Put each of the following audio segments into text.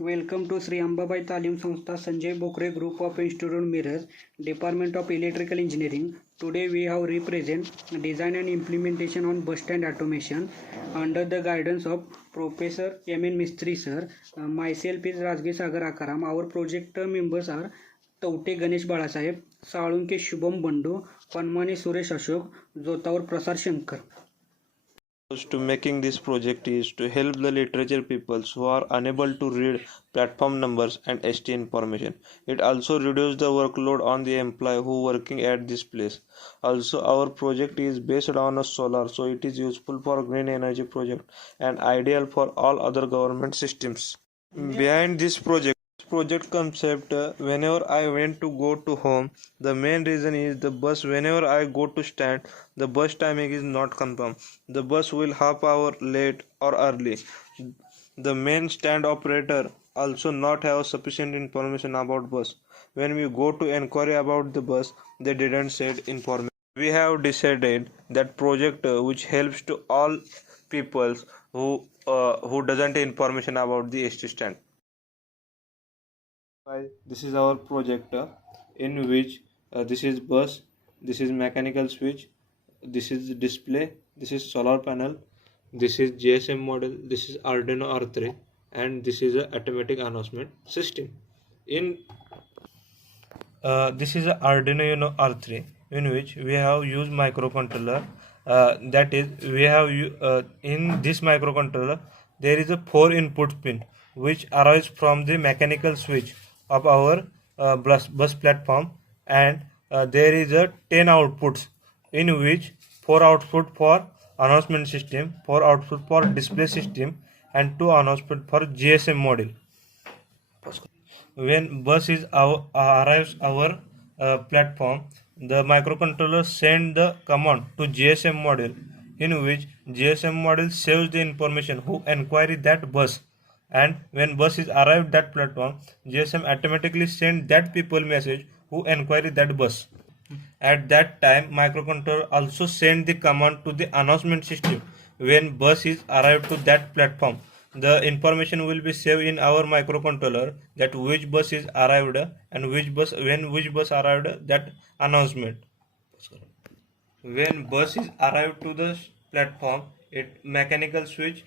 Welcome to Sri Ambabai Talim Sanstha Sanjay Bokre Group of Institute Mirrors, Department of Electrical Engineering. Today we have represent design and implementation on bus stand automation under the guidance of Professor M.N. Mistry sir. Myself is Rajgi Sagar Akaram. Our project members are तवटे Ganesh Balasaheb, Salunke Shubham Bandu, पनमाने Suresh Ashok, जोतावर Prasad Shankar. To making this project is to help the literature peoples who are unable to read platform numbers and ST information. It also reduces the workload on the employee who working at this place. Also, our project is based on a solar, so it is useful for green energy project and ideal for all other government systems. Behind this project concept, whenever I went to go to home, the main reason is the bus. Whenever I go to stand, the bus timing is not confirmed. The bus will half hour late or early. The main stand operator also not have sufficient information about bus. When we go to inquiry about the bus, they didn't said information. We have decided that project which helps to all peoples who doesn't information about the ST stand. This is our project in which this is bus, this is mechanical switch, this is display, this is solar panel, this is GSM model, this is Arduino R3, and this is a automatic announcement system. In this is a Arduino R3 in which we have used microcontroller. That is, we have in this microcontroller there is a 4 input pin which arises from the mechanical switch of our bus platform, and there is a 10 outputs in which 4 output for announcement system, 4 output for display system, and 2 announcement for GSM module. When bus is arrives our platform, the microcontroller send the command to GSM module, in which GSM module saves the information who inquiry that bus, and when bus is arrived that platform, GSM automatically send that people message who inquiry that bus. At that time, microcontroller also send the command to the announcement system. When bus is arrived to that platform, the information will be saved in our microcontroller that which bus is arrived and which bus arrived, that announcement. When bus is arrived to the platform, mechanical switch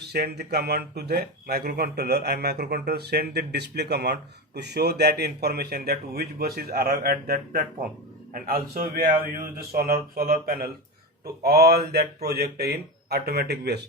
send the command to the microcontroller, and microcontroller send the display command to show that information that which bus is arrived at that platform. And also we have used the solar panel to all that project in automatic base.